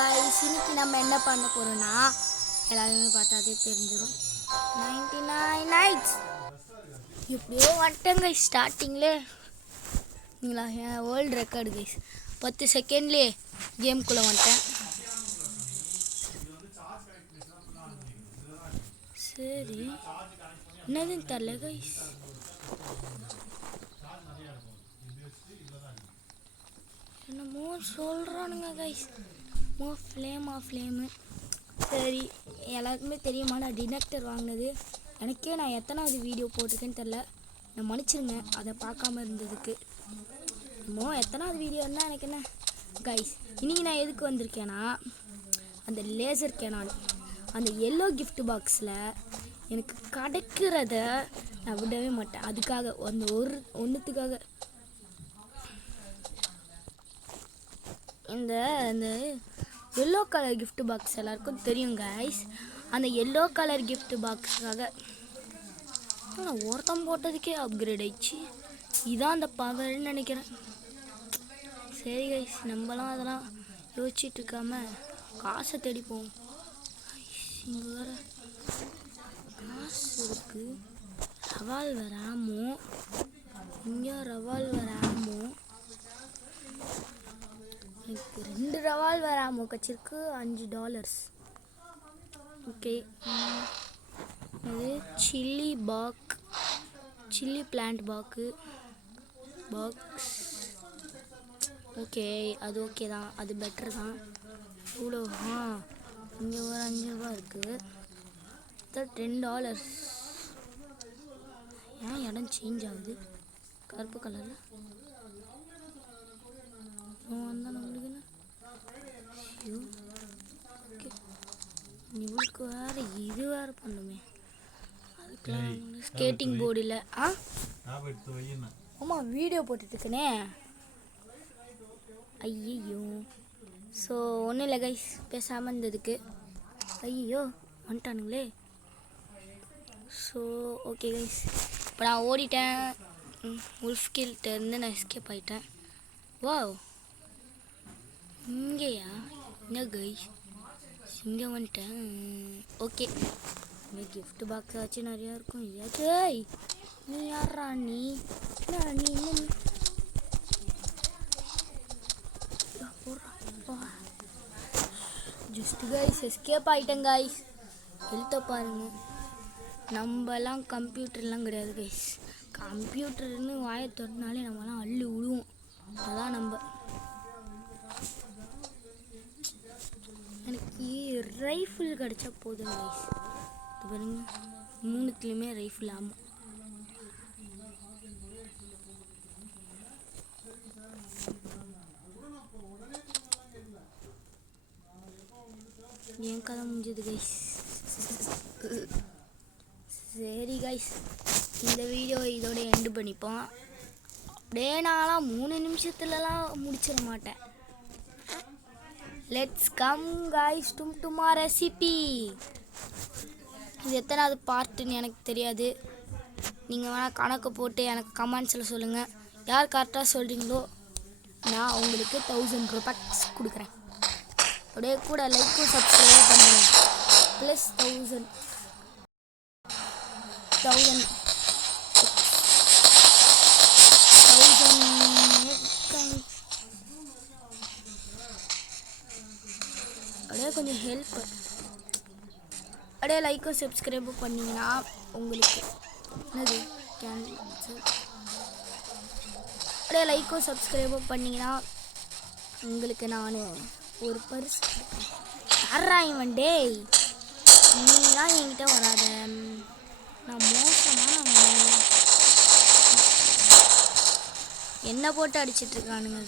இன்னைக்கு நம்ம என்ன பண்ண போகிறோன்னா எல்லாருமே பார்த்தாதே தெரிஞ்சிடும். 99 நைட்ஸ் எப்படியோ வந்துட்டேன் கைஸ். ஸ்டார்டிங்லே நீங்களா என் வேர்ல்டு ரெக்கார்டு கைஸ் 10 செகண்ட்லேயே கேம்குள்ளே வந்துட்டேன். சரி என்னதுன்னு தெரில கைஸ். என்னமோ சொல்கிறானுங்க கைஸ், ஃப்ளேமு. சரி எல்லாருக்குமே தெரியுமா நான் டிடெக்டர் வாங்கினது. எனக்கே நான் எத்தனாவது வீடியோ போட்டிருக்கேன்னு தெரில, நான் மன்னிச்சிருங்க அதை பார்க்காம இருந்ததுக்கு. எத்தனாவது வீடியோ இருந்தால் எனக்கு என்ன கைஸ். இன்றைக்கி நான் எதுக்கு வந்திருக்கேன்னா, அந்த லேசர் கேனால் அந்த எல்லோ கிஃப்ட் பாக்ஸில் எனக்கு கிடைக்கிறத நான் விடவே மாட்டேன். அதுக்காக அந்த ஒன்றுத்துக்காக இந்த எல்லோ கலர் கிஃப்ட் பாக்ஸ் எல்லாருக்கும் தெரியும் கைஸ். அந்த எல்லோ கலர் கிஃப்ட் பாக்ஸுக்காக ஒருத்தம் போட்டதுக்கே அப்கிரேட் ஆயிடுச்சு. இதான் அந்த பவர்னு நினைக்கிறேன். சரி கைஸ், நம்மளாம் அதெல்லாம் யோசிச்சுட்டு இருக்காம காசை தேடிப்போம். இங்கே வர காசு இருக்குது. ரவால்வர் ஆமோ, இங்கே ரவால்வர் ஆமோ. எனக்கு 2 ரவால்வர் ஆமோ கச்சிருக்கு. $5. ஓகே, இது சில்லி பிளான்ட் பாக்ஸ். ஓகே, அது ஓகே தான், அது பெட்ரு தான். இவ்வளோ இங்கே ஒரு $5 இருக்குது. $10. ஏன் இடம் சேஞ்ச் ஆகுது கருப்பு கலரில்? வந்தால் நம்மளுக்கு என்ன? ஓகே, இவளுக்கு வேறு இது வேறு பண்ணுமே. அதுக்கெலாம் ஸ்கேட்டிங் போர்டு இல்லை. ஆமாம், வீடியோ போட்டுட்ருக்கனே. ஐயோ, ஸோ ஒன்றும் இல்லை கைஸ், பேசாமல் இருந்ததுக்கு. ஐயோ வந்துட்டானுங்களே. ஸோ ஓகே கைஸ், இப்போ நான் ஓடிட்டேன். உல்ஃப் கில்கிட்டேருந்து நான் எஸ்கேப் ஆகிட்டேன். வாவ், இங்கேயா? என்ன கைஸ், இங்கே வந்துட்டேன். ஓகே, இங்கே கிஃப்ட் பாக்ஸ் ஆச்சு நிறையா இருக்கும். ஏய் நீ யாரா? நீ ஜஸ்ட் கைஸ் எஸ்கேப் ஆகிட்டேன் கைஸ். எழுத்த பாருங்க. நம்மலாம் கம்ப்யூட்டர்லாம் கிடையாது கைஸ். கம்ப்யூட்டர்னு வாயை தொட்டினாலே நம்மலாம் அள்ளி விடுவோம். அதான் நம்ம. எனக்கு ரைஃபிள் கிடச்சா போதும் கைஸ். இது பாருங்க, 3த்துலேயுமே ரைஃபிள். ஆமாம், என் கதை முடிஞ்சது கைஸ். சரி கைஸ், இந்த வீடியோ இதோட எண்டு பண்ணிப்போம். அப்படியே நான்லாம் 3 நிமிஷத்துலலாம் முடிச்சிட மாட்டேன். Let's come guys to my recipe. இது எத்தனாவது பார்ட்டுன்னு எனக்கு தெரியாது. நீங்கள் வேணால் கணக்கு போட்டு எனக்கு கமெண்ட்ஸில் சொல்லுங்கள். யார் கரெக்டாக சொல்கிறீங்களோ நான் உங்களுக்கு $1000 கொடுக்குறேன். அப்படியே கூட லைக்கும் சப்ஸ்கிரைப் பண்ணுங்கள். ப்ளஸ் 1000 அப்படியே கொஞ்சம் ஹெல்ப், அப்படியே லைக்கும் சப்ஸ்கிரைபும் பண்ணிங்கன்னா உங்களுக்கு என்னது கேன்சல். அப்படியே லைக்கும் சப்ஸ்கிரைபும் பண்ணிங்கன்னா உங்களுக்கு நான் ஒரு பரிசு தர்றான். டேய் நீலாம் என்கிட்ட வராத, நான் மோசமான என்ன போட்டு அடிச்சிட்ருக்கானுங்க.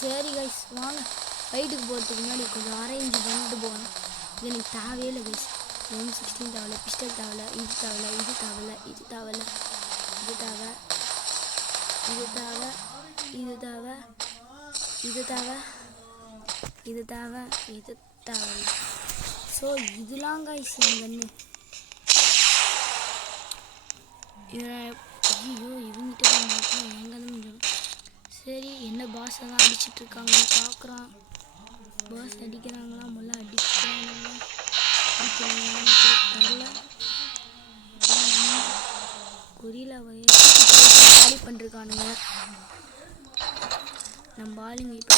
சரி கைஸ், வாங்க ஃபைட்டுக்கு போகிறதுக்கு முன்னாடி கொஞ்சம் அரேஞ்ச் பண்ணிட்டு போகணும். இது எனக்கு தேவையே இல்லை கைஸ். M16 தேவையில்ல, பிஸ்டல் தேவையில்ல, இது தேவையில்ல, இது தேவையில்ல, இது தேவையில்ல, இது தேவை, இது தேவை, இது தேவை, இது தேவை, இது தேவை, இது தேவையில்லை. ஸோ இதெல்லாம் கைஸ் என் கண்ணு. ஐயோ இவங்கிட்ட தான் மாட்டேன். எங்கே தான். சரி என்ன பாஸை தான் அடிச்சிட்ருக்காங்கன்னு பார்க்குறான். காலி பண்ணிருக்கானுங்க. நம்ம ஆளுங்க இப்போ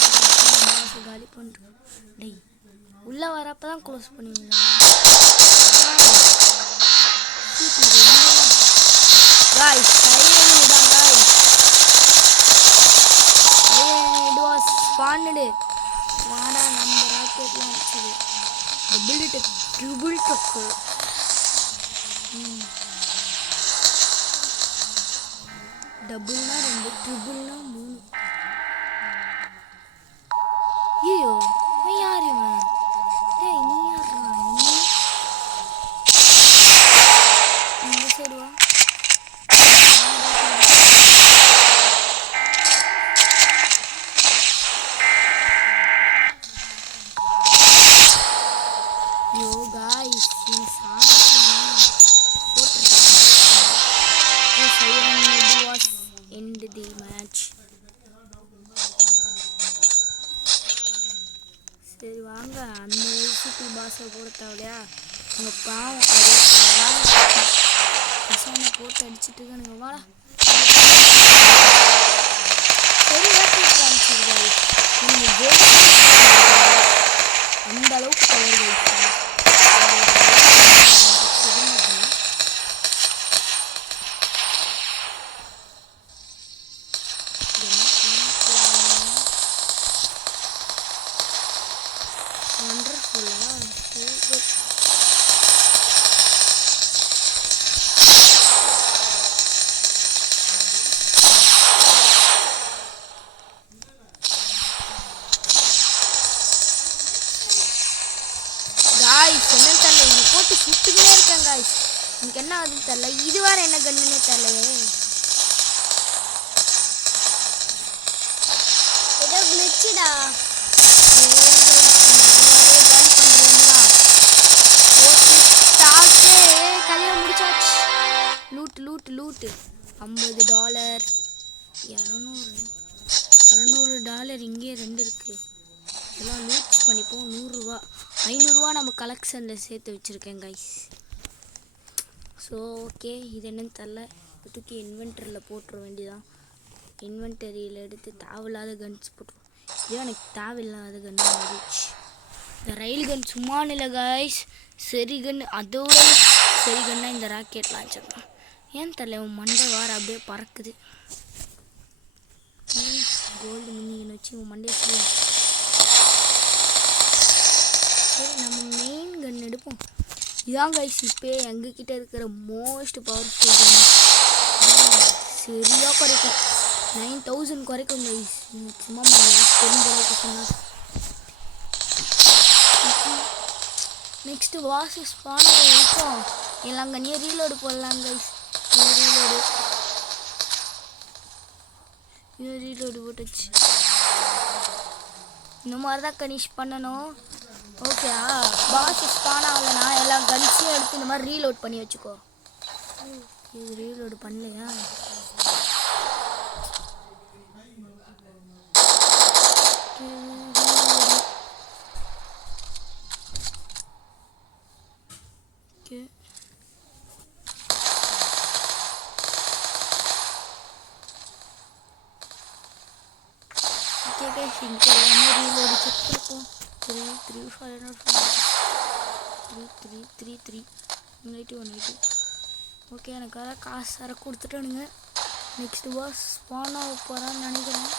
காலி பண்ணுறோம். டேய் உள்ளே வரப்போ தான் க்ளோஸ் பண்ணுவீங்களா? Guys it was spawned. வாடா நம்ம ராக்கெட்லாம் வச்சது ட்ரிபிள் டக்கு. டபுள்னா 2, ட்ரிபிள்னா 3. ஐயோ யார் இவன்? டேய் நீ யாரா? நீ இந்த சைடு வா. ஐயோ காய்ஸ் நீ end the match. சரி வாங்க அந்த சிட்டி பாஸை போட தேவையா? உங்கள் பாவம் பசங்க போட்டு அடிச்சுட்டு இருக்கானுங்க. வாடா சரி காமிச்சிருக்காரு. அந்த அளவுக்கு கவர் வைச்சு என்னன்னு தெரியல. இவங்க போட்டு சுட்டுக்கிட்டே இருக்கேன் காய்ஸ். எனக்கு என்ன ஆகுதுன்னு தெரியல. இது வேற என்ன கண்ணுன்னே தெரியலையே. ஏதோ கிளிச்சுடா. கல்யாணம் முடிச்சாச்சு. லூட்டு $50 $200 இங்கே 2 இருக்கு. இதெல்லாம் லூட் பண்ணிப்போம். $100 $500 நம்ம கலெக்ஷனில் சேர்த்து வச்சுருக்கேன் கைஸ். ஸோ ஓகே இது என்னன்னு தெரில. இப்போதைக்கு இன்வென்டரியில் போட்டுற வேண்டியதான். இன்வென்டரியில் எடுத்து தேவையில்லாத கன்ஸ் போட்டுருவோம். இதே எனக்கு தேவையில்லாத கன் வந்துச்சு. இந்த ரயில் கன் சும்மா இல்லை கைஸ். சரி கன் அதோட சரி கன்னா இந்த ராக்கெட் லான்ச்சர் தான். ஏன் தெரில உன் மண்டை வார அப்படியே பறக்குது. கோல்டு மினியன் வச்சு உன் மண்டையை சரி நம்ம மெயின் கன் எடுப்போம். இதான் கைஸ் இப்போ எங்ககிட்ட இருக்கிற மோஸ்ட் பவர்ஃபுல் கன். சரியாக குறைக்கும். 9000 குறைக்கும் கைஸ். சும்மா தெரிஞ்ச அளவுக்கு சொன்னால். நெக்ஸ்ட்டு வாசஸ் பான வரைக்கும் எல்லாம் கண்ணியாக ரீலோடு போடலாம் கைஸ். ரீலோடு போட்டுச்சு. இந்த மாதிரி தான் கனிஷ் பண்ணணும். ஓகே பாஸ் ஸ்பான் ஆகலைன்னா எல்லா கன்ஸையும் எடுத்து இந்த மாதிரி ரீலோட் பண்ணி வச்சுக்கோ. இது ரீலோடு பண்ணலையா? ஓகே இங்கே எல்லாமே ரீலோடு செக் பண்ணிப்போம். 3 180. ஓகே எனக்கு வர காசு வர கொடுத்துட்டானுங்க. நெக்ஸ்ட்டு பாஸ் ஸ்பான் ஆக போகிறான்னு நினைக்கிறேன்.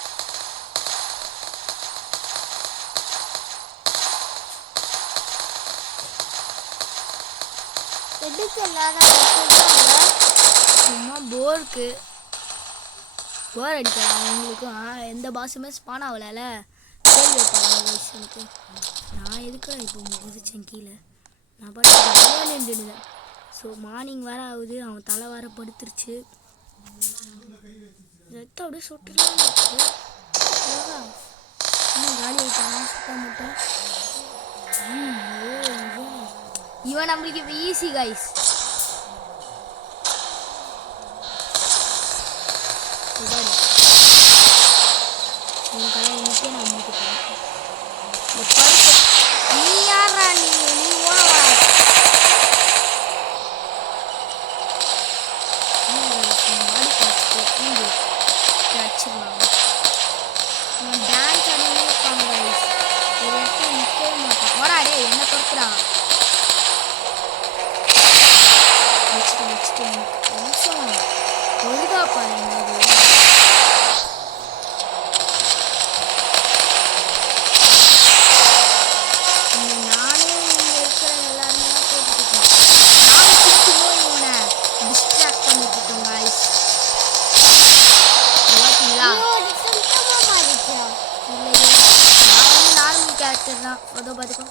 சும்மா போருக்கு போர் அடிக்கலாம் அவங்களுக்கும். எந்த பாஸுமே ஸ்பான் ஆகலை. கேள்வி வைப்பாங்க எனக்கு. நான் எதுக்கு இப்போ குதிச்சேன் கீழே. நான் பாட்டு நின்றுடுவேன். ஸோ மார்னிங் வேறு ஆகுது. அவன் தலை வேறு படுத்துருச்சு. ரத்தம் அப்படியே சுட்டுலாம் இன்னும் காலி ஆகிட்டான். சுட்ட மாட்டேன். இவன் நம்மளுக்கு இப்போ ஈஸி கைஸ். உன் கதை இன்னைக்கே நான் முடிக்கிட்டேன். நீ யாரா? நீ ஓடவா? பொறுத்துடா வச்சுட்டு நிமிஷம் ஒழுங்கா பாருங்க நானே இங்கே இருக்கிற எல்லாருமே தான் போட்டுருக்கேன். நானும் சுற்றுமோ இவனை டிஸ்ட்ராக்ட் பண்ணிட்டு இருக்கோம் காய்ஸ். ஓகேங்களா? இல்லையே நான் வந்து நார்மல் கேரக்டர் தான். அதோ பார்த்துக்கோ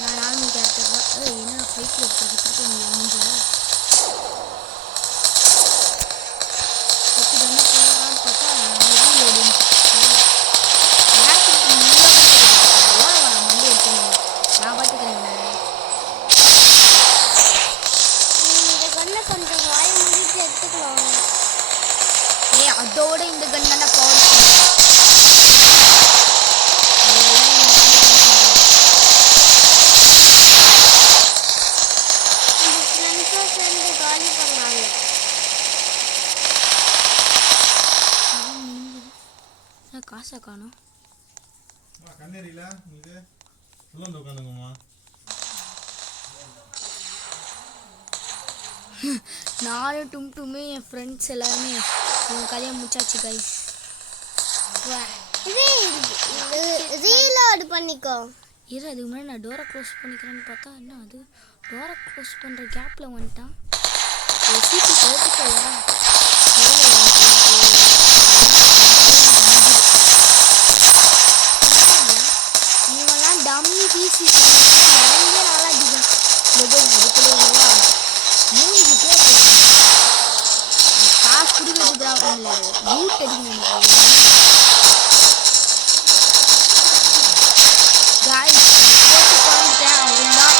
நான் நார்மல் கேரக்டர் தான். என்னடா ஃபைட்டில் இருக்கிறதுக்கு முடிஞ்ச ஓகே தானே போகலான்னு பார்த்தா ரீலோடு மண்டி எடுத்துக்கணும். நான் பார்த்துக்கிறேன். இந்த கண்ணை கொஞ்சம் வாய முடிச்சு எடுத்துக்கலாம். அதோட இந்த கண்ணான பவர் காலி பண்ணாங்க. காசை காணும். நானும் டும்டுமே என் ஃப்ரெண்ட்ஸ் எல்லாருமே என் கதையை முடிச்சாச்சு கைஸ். ரீலோட் பண்ணிக்கோ. இரு அதுக்கு முன்னாடி நான் டோரை க்ளோஸ் பண்ணிக்கிறேன்னு பார்த்தா என்ன அது டோரை க்ளோஸ் பண்ணுற கேப்பில் வந்துட்டான். சிபி 35 இவங்கெல்லாம் டம்மி பிசி நிறைய நாளாக அடிக்கும். அதுக்குள்ளே மூங்கிட்டே காசு குடிக்கிறதுக்கு இல்லை பூட் அடிக்கணும். காய்ஸ் போட்டு குறைஞ்சிட்டேன் அவ்வளோதான்.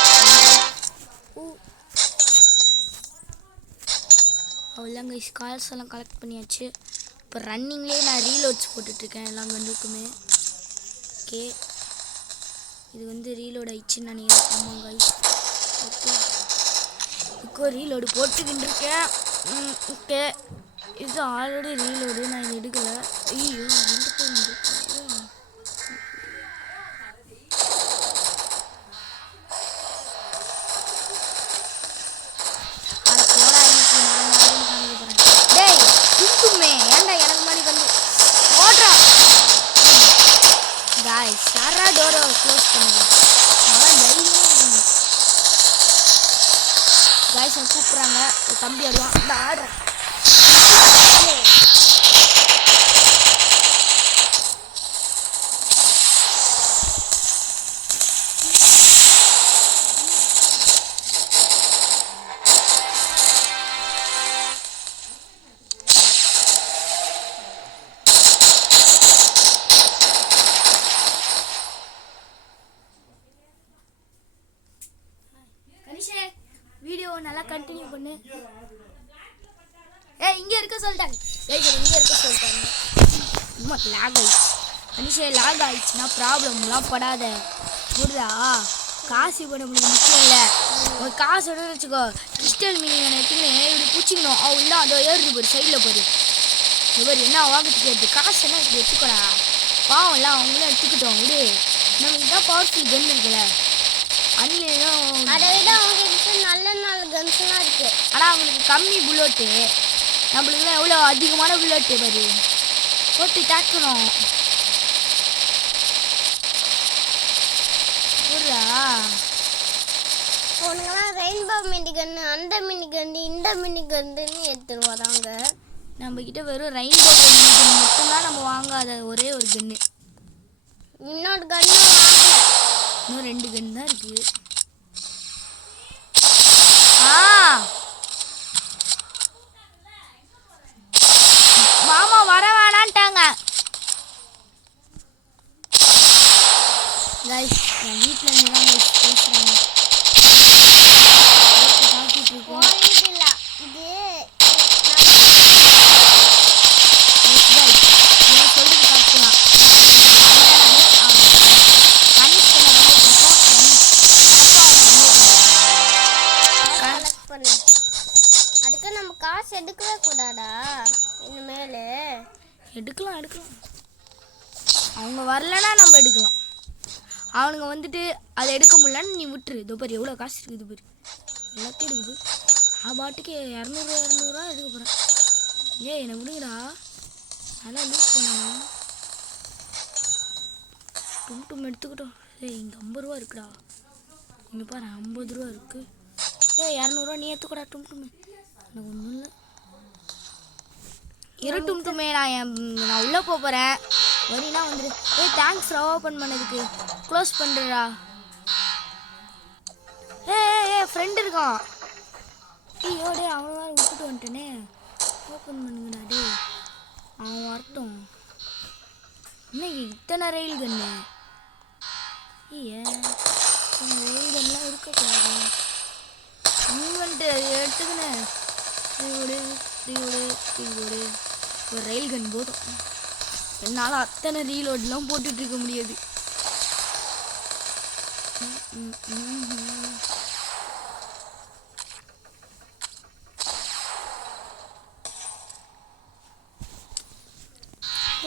அவ்வளோதான் கைஸ் கால்ஸ் எல்லாம் கலெக்ட் பண்ணியாச்சு. இப்போ ரன்னிங்லேயே நான் ரீலோட்ஸ் போட்டுட்ருக்கேன் எல்லா கண்ணுக்குமே. ஓகே இது வந்து ரீலோட் ஆயிடுச்சுன்னு நினைக்கிறேன். ஆமாம் கைஸ் ஓகே இப்போ ரீலோடு போட்டுக்கிட்டு இருக்கேன். ஓகே இது ஆல்ரெடி ரீலோடு நான் இது எடுக்கலை. ஐயோ 2 பேர் வந்துருக்காங்க. டேய் துக்குமே ஏன்டா எனக்கு மாதிரி வந்து ஓடுறா காய்ஸ். சாரா டோரை க்ளோஸ் பண்ணுங்க. அதான் தைரியமாக காய்ஸ் எனக்கு கூப்பிட்றாங்க. தம்பி ஆடுவான் இந்த ஆடுறேன். வீடியோ நல்லா கண்டினியூ பண்ணு. இங்கே இருக்க சொல்லிட்டாங்க. இங்கே இருக்க சொல்லிட்டாங்க. ரொம்ப லாக் ஆயிடுச்சு. மனுஷன் லாக் ஆயிடுச்சுன்னா ப்ராப்ளம்லாம் படாத புரியுதா? காசு பண்ண முடியும் முக்கியம் இல்லை. ஒரு காசு எடுத்து வச்சுக்கோ. கிறிஸ்டல் மீனிங் எடுத்துன்னு இப்படி பிடிச்சிக்கணும். அவ்வளோ அதோ ஏறுது போரு சைடில் போரு இவர் என்ன வாங்கிட்டு கேட்டு காசு என்ன இப்படி எடுத்துக்கோடா. பாவம்ல அவங்களும் எடுத்துக்கிட்டோம் விடு. நமக்கு தான் பவர்ஃபுல் கன் இருக்குல்ல. அதை விட அவங்களுக்கு நல்ல கன்ஸ்லாம் இருக்கு. ஆனால் அவங்களுக்கு கம்மி புல்லட்டு. நம்மளுக்குலாம் எவ்வளோ அதிகமான புல்லட்டு வரு போட்டு தாக்கணும். புரியா? அவனுங்களாம் ரெயின்போ மினி கன்று அந்த மினி கன்று இந்த மினி கன்றுன்னு எடுத்துன்னு வராங்க. நம்மக்கிட்ட வெறும் ரெயின்போ மினி கன்று மட்டும்தான் நம்ம வாங்காத ஒரே ஒரு கன்று. இன்னொரு கன்று வாங்கல. இன்னும் 2 கன்று தான் இருக்குது. மாமா வர வேணான்ட்டாங்க. கைஸ் என் வீட்டில் இருந்து தான் பேசுகிறாங்க. சாப்பிட்டு இருக்கோம். சொல்றது கரெக்டுதான். கனெக்ட் பண்ண பண்ணு. அதுக்கு நம்ம காசு எடுக்கவே கூடாதா? இனிமேல் எடுக்கலாம். அவங்க வரலன்னா நம்ம எடுக்கலாம். அவனுங்க வந்துட்டு அதை எடுக்க முடியலன்னு நீ விட்டுரு. இதோ பாரு எவ்வளோ காசு இருக்குது பாரு, எல்லாத்தையும் எடுக்குது. நான் பாட்டுக்கு 200 எடுக்க போகிறேன். என்னை விடுங்கடா, நல்லா லூஸ் பண்ணாங்க. டும் எடுத்துக்கிட்டோம். இங்கே 50 ரூபா இருக்குடா, இங்கே பாரு 50 ரூபா இருக்குது. 200 நீ எடுத்துக்கூடா டும். எனக்கு ஒன்றும் இல்லை. டும் நான் உள்ளே போகிறேன், வரினா வந்துடு. தேங்க்ஸ் ஓப்பன் பண்ணதுக்கு. க்ளோஸ் பண்ணுறா. ஃப்ரெண்ட் இருக்கான். ஐயோடே அவனை வேறு விட்டுட்டு வந்துட்டேனே. ஓப்பன் பண்ணுங்கடா டே, அவன் வரட்டும். இன்னைக்கு இத்தனை ரயில் கண்ணு. ரயில் கன்லாம் இருக்கக்கூடாது. நீ வந்துட்டு எடுத்துக்கினேன். ஒரு ரயில் கன் போதும். என்னால் அத்தனை ரீலோடெலாம் போட்டுட்டு இருக்க முடியாது.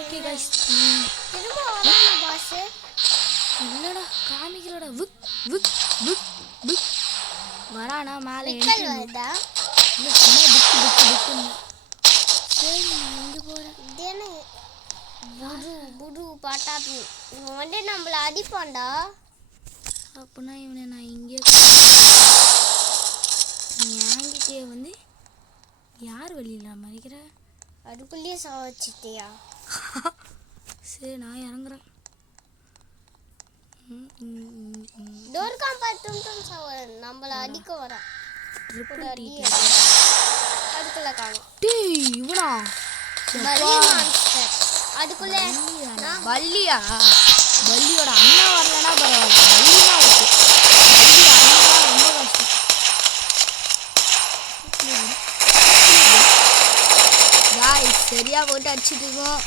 ஓகே गाइस, திரும்ப வரானே பாஸ். என்னடா காமிக்கலடா. விக் வரானா மேலே விக்கல் வருதா? இல்லை சும்மா புக்கு. சரி நான் எங்கே போகிறேன். இதேன்னு புடு பாட்டாப்பி இவன் வந்து நம்மளை அடிப்பான்டா. அப்படின்னா இவனை நான் இங்கே என்கிட்டே வந்து யார் வழியில் மறைக்கிற? அதுக்குள்ளேயே சாவச்சிட்டியா? சரி நான் இறங்குறேன். டோர்காம் பார்த்தும் சாவ நம்மளை அடிக்க வரான். அதுக்குள்ள காணும். இவனா அதுக்குள்ள பல்லியா? பல்லியோட அண்ணா வரலன்னா பரவாயில்ல, பல்லினா இருக்கு. பல்லியோட அண்ணா ரொம்ப கஷ்டம். சரியா போட்டு அடிச்சுட்டு இருக்கோம்.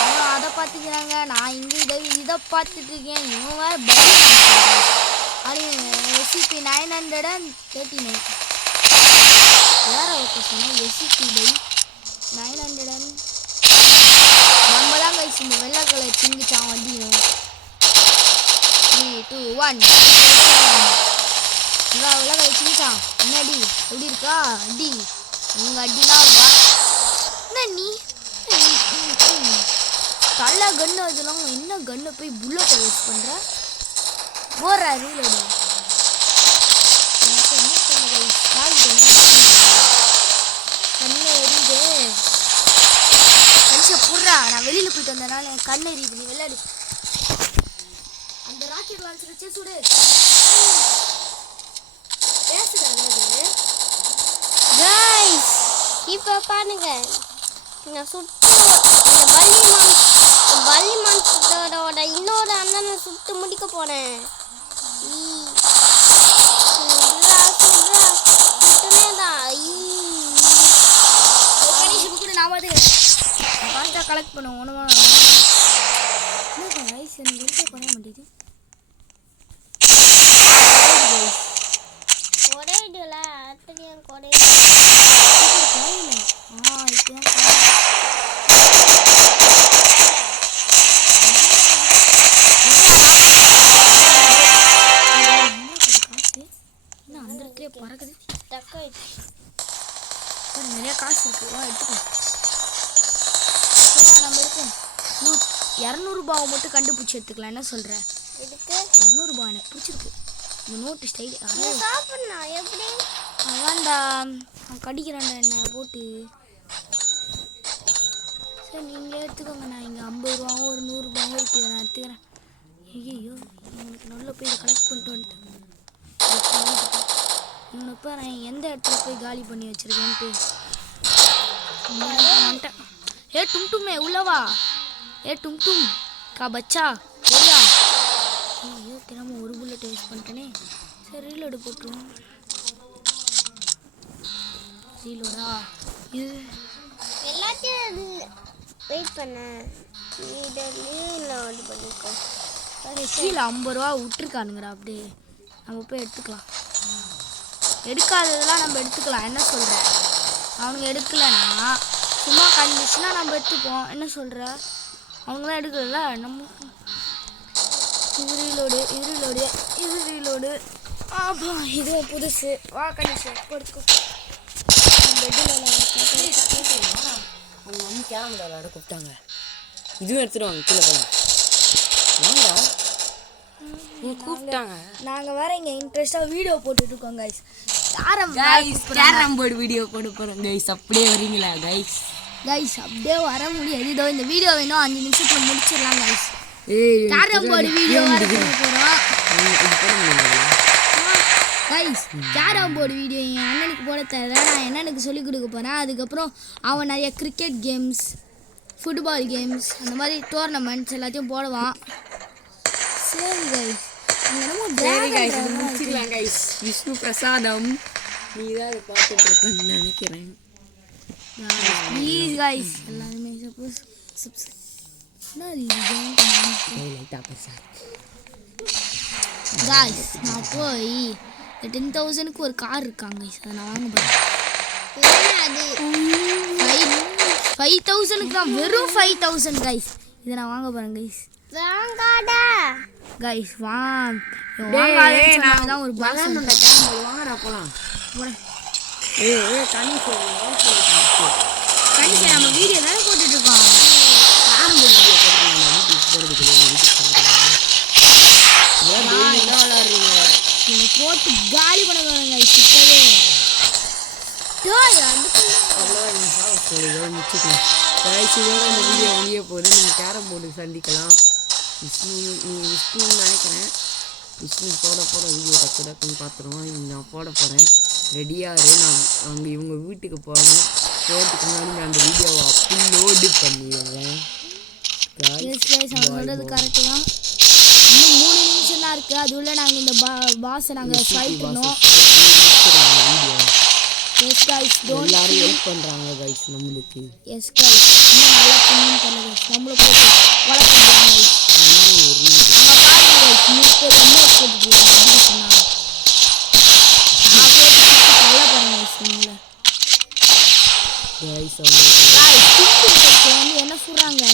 அவனும் அதை பார்த்துக்கிறாங்க, நான் இங்கே இதை பார்த்துட்டு இருக்கேன். இவன் வேற பல்லி அது SCP 939 வேற ஒருத்த சொன்னால் SCP 900. நம்ம தான் கைஸ் இந்த வெள்ளை கலர் சிங்கிச்சான் வண்டியும். 3, 2, 1 இங்கே வெள்ளை கலர் சிங்கிச்சான். என்னடி எப்படி இருக்கா? அடி உங்கள் அடினா என்ன நீ தள்ள கன்று வச்சுலாம் என்ன கன்னை போய் புல்லட்டை யூஸ் பண்ணுற? போடுற ரீலோடு கண்ணை எரியுது. மனுஷன் புடுறா, நான் வெளியில் போயிட்டு வந்ததுனால என் கண்ணை எரியுது. நீ விளையாடு. அந்த ராக்கெட் லான்ச்சர் வச்சே சுடு. பேசுறது கைஸ் இப்போ பாருங்க, நான் சுட்டு இந்த பல்லி மான்ஸ்டரோட இன்னொரு அண்ணனை சுட்டு முடிக்க போனேன். கலெக்ட் பண்ணுவோம். எனக்கு குறைய மாட்டேங்குது. குறையிடல அத்தனையும் குறையில. அந்த இடத்துல பறக்குது. நிறைய காசு இருக்கு, எடுத்துக்கோ. நம்ம இருக்கும் 200 ரூபாவை மட்டும் கண்டுபிடிச்சி எடுத்துக்கலாம். என்ன சொல்ற? இதுக்கு 200 ரூபாய் எனக்கு பிடிச்சிருக்கு. இந்த நோட்டு ஸ்டைல் சாப்பிடணும் எப்படி? அதான்டா நான் கடிக்கிறேன்டா என்ன போட்டு. சரி நீங்கள் எடுத்துக்கோங்க. நான் இங்கே 50 ரூபாவும் ஒரு 100 ரூபாவும் இருக்குது, நான் எடுத்துக்கிறேன். ஐயோ இவனுக்கு நல்ல போய் இதை கலெக்ட் பண்ணிட்டு வந்துட்டேன். இவனை இப்போ நான் எந்த இடத்துல போய் காலி பண்ணி வச்சுருக்கேன்ட்டு வந்துட்டேன். டும் உள்ளவா? டும் கா பச்சா சரியா? ஐயோ திரும்ப ஒரு புல்லட் யூஸ் பண்ணிட்டேனே. சரி ரீலோடு போட்டுருவோம். ரீலோடா இது எல்லாத்தையும் வெயிட் பண்ண லோடு பண்ணிக்கோ. கீழே 50 ரூபா விட்டுருக்கானுங்கடா. அப்படியே நம்ம போய் எடுத்துக்கலாம். எடுக்காததெல்லாம் நம்ம எடுத்துக்கலாம். என்ன சொல்கிற? அவனுங்க எடுக்கலைன்னா சும்மா கண்டுச்சுன்னா நம்ம எடுத்துப்போம். என்ன சொல்கிற? அவங்களாம் எடுக்கல, நம்ம ரீலோடு ஆப்பா இது புதுசு வா கணிஷ் படுத்துக்கோ பெட்டில் அவங்க அம்மா கேரம் போர்டு விளையாட கூப்பிட்டாங்க. இதுவும் எடுத்துட்டு வாங்க கீழே போகலாம் வாங்கடா கூப்பிட்டாங்க. நாங்கள் வேற இங்கே இன்ட்ரெஸ்டாக வீடியோ போட்டுட்ருக்கோம் கைஸ். கேரம் போர்டு வீடியோ போட போகிறோம் கைஸ். அப்படியே வரீங்களா கைஸ்? கைஸ் அப்படியே வர முடியாது. இதோ இந்த வீடியோ வேணும் 5 நிமிஷத்தில் முடிச்சிடலாம் கைஸ். கேரம் போர்டு வீடியோ வர போகிறோம் கைஸ். கேரம் போர்டு வீடியோ என் அண்ணனுக்கு போட தர நான் என்னனுக்கு சொல்லிக் கொடுக்க போகிறேன். அதுக்கப்புறம் அவன் நிறைய கிரிக்கெட் கேம்ஸ், ஃபுட்பால் கேம்ஸ், அந்த மாதிரி டோர்னமெண்ட்ஸ் எல்லாத்தையும் போடுவான். சரி கைஸ் முடிச்சிடலாம் கைஸ். விஷ்ணு பிரசாதம் நீ தான் அதை பார்த்துட்டு இருக்கேன்னு நினைக்கிறேன். ப்ளீஸ் கைஸ் எல்லாருமே கைஸ் நான் போய் 10,000க்கு ஒரு கார் இருக்காங்க கைஸ். அதை நான் வாங்க போகிறேன். 5,000க்கு தான், வெறும் 5,000 கைஸ். இதை நான் வாங்க போகிறேன் கைஸ். கைஸ் வாங்காதான் ஒரு பாஸ் வாங்கடா போலாம். கணிஷ் நம்ம வீடியோ தானே போட்டுட்டு இருக்கோம். போட்டு காலி பண்ண போறாங்க இப்பவே. இந்த வீடியோ முடிய போது நீங்கள் கேரம் போர்டு சந்திக்கலாம். விஷ்ணுன்னு நினைக்கிறேன். விஷ்ணு போட வீடியோ டக்குன்னு பார்த்துருவோம். நான் போட போகிறேன். ரெடியாக நான் அங்கே இவங்க வீட்டுக்கு போகிறேன். போகிறதுக்கு முன்னாடி நான் அந்த வீடியோவை அப்லோடு பண்ணிடுறேன். சொல்கிறது கரெக்டு தான். இன்னும் 3 நிமிஷம் தான் இருக்குது. அது உள்ள நாங்கள் இந்த பாஸை நாங்கள் ஃபைட் பண்ணோம். எஸ் கைஸ் எல்லாரும் ஹெல்ப் பண்ணுறாங்க கைஸ் நம்மளுக்கு. எஸ் கைஸ் இன்னும் நல்லா பண்ணி பண்ணுங்க. நம்மளை போட்டு கொலை பண்ணுறாங்க கைஸ். என்ன சொல்றாங்க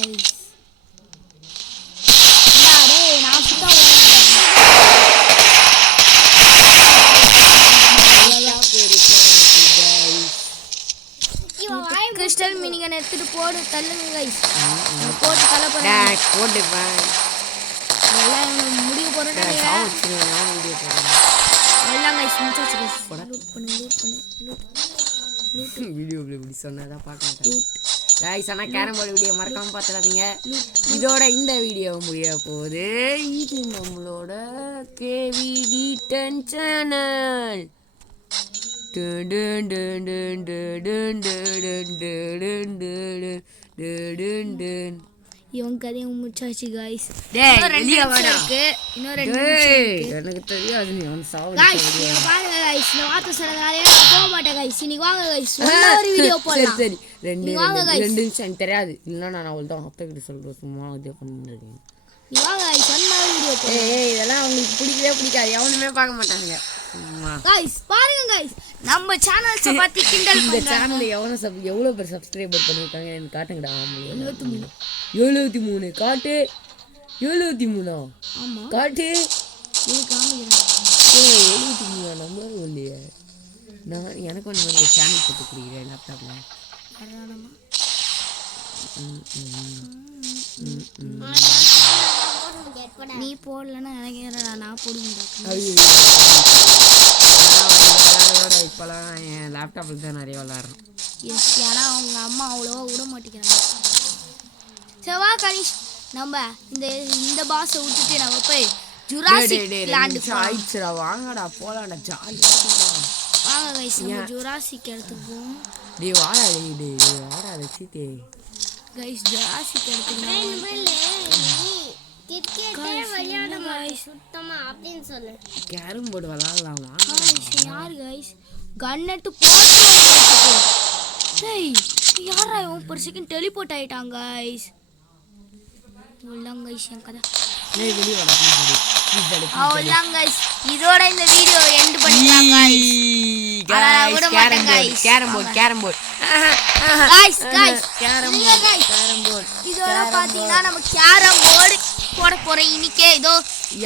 கிறிஸ்டல் மினிகன் எடுத்துட்டு போடு தள்ளுங்க கைஸ். போட்டு தள்ள போறேன். எல்லாம் முடிவு போறேன். எல்லாம் கைஸ் முடிச்சாச்சு கைஸ். லூட் பண்ணு வீடியோ இப்படி சொன்னதா பார்க்கணும் கைஸ். ஆனால் கேரம் போர்டு வீடியோ மறக்காமல் பார்த்துடாதீங்க. இதோட இந்த வீடியோ முடிய போகுது. இது நம்மளோட KVD10 சேனல். இவங்க கதையும் முடிச்சாச்சு கைஸ். எனக்கு தெரியாது நீ வந்து பாருங்க கைஸ். இந்த வார்த்தை சொன்னதாலே போக மாட்டேன் கைஸ். இன்னைக்கு வாங்க கைஸ் ஒரு வீடியோ போடலாம். சரி 2 நிமிஷம் எனக்கு தெரியாது. இல்லைன்னா நான் அவள் தான் அத்தை கிட்ட சொல்கிறேன். சும்மா இதே பண்ணிருக்கேன். நீ வாங்க கைஸ் சொன்ன வீடியோ போடு. இதெல்லாம் அவங்களுக்கு பிடிக்காது. எவனுமே பார்க்க மாட்டாங்க. கைஸ் பாருங்க கைஸ் நம்ம சேனல்ஸை பத்தி கிண்டல் இந்த சேனல் எவ்வளோ பேர் சப்ஸ்கிரைபர் பண்ணியிருக்காங்க எனக்கு காட்டுங்கடா. 73 காட்டு. 73 ஆமாம் காட்டு. இது காமிக்கிறேன். 73 நம்மளால இல்லையே. நான் எனக்கு ஒன்று ஒரு சேனல் போட்டு கொடுக்குறேன் லேப்டாப்பில். நீ போடலன்னா எனக்கு நான் போடுவேன். இப்போலாம் என் லேப்டாப்பில் தான் நிறைய விளாட்றேன். எஸ் ஏன்னா அவங்க அம்மா அவ்வளோவா விட மாட்டேங்கிறாங்க. செவா கனிஷ் நம்ம இந்த பாஸை விட்டுட்டு நம்ம போய் ஜுராசிக் லேண்டுக்கு ஆயிடுச்சுடா. வாங்கடா போகலாம்டா ஜாலியாக. வாங்க கைஸ் நம்ம ஜுராசிக் இடத்துக்கு போவோம். வாடா வச்சுட்டே கைஸ் ஜுராசிக் இடத்துக்கு கேரம் போர்டு விளாட்லாமா? யார் கைஸ் கன்னட்டு போட்டு யாரா இவன் ஒரு செகண்ட் டெலிபோர்ட் ஆயிட்டாங்க கைஸ். கைஸ் என் கதை அவ்வளோதான் கைஸ். இதோட இந்த வீடியோ எண்ட் பண்ணிக்கலாம் கைஸ். கேரம் போர்டு இதோட பார்த்தீங்கன்னா நம்ம கேரம் போர்டு போட போகிறோம் இன்னைக்கே. இதோ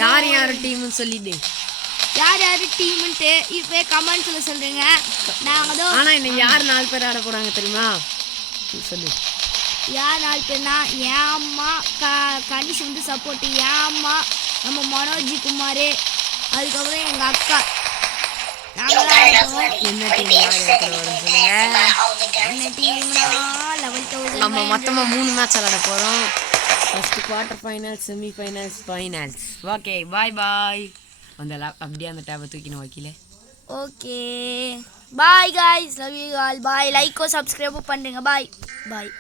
யார் யார் டீம்னு சொல்லிட்டு யார் யார் டீம்ன்ட்டு இப்போ கமெண்ட்ஸில் சொல்கிறேங்க. நாங்கள் ஆனால் இன்னும் யார் 4 பேர் ஆட போகிறாங்க தெரியுமா? சொல்லு. யார் 4 பேர்னா என் அம்மா கனிஷ் வந்து சப்போர்ட்டு, என் அம்மா, நம்ம மனோஜ் குமார், அதுக்கப்புறம் எங்கள் அக்கா. நாங்கள் என்ன டீம் யார் யார் கூட வரும்னு சொல்லுங்க. என்ன டீம்னா 11,000. நம்ம மொத்தமாக 3 மேட்ச் விளாட போகிறோம். First quarter finals, semi finals, finals. Okay bye bye. அப்படியே அந்த டேபை தூக்கின வைக்கல. Okay bye guys, love you all. Bye. லைக்கோ சப்ஸ்கிரைபோ பண்ணுங்க. பாய் பாய்.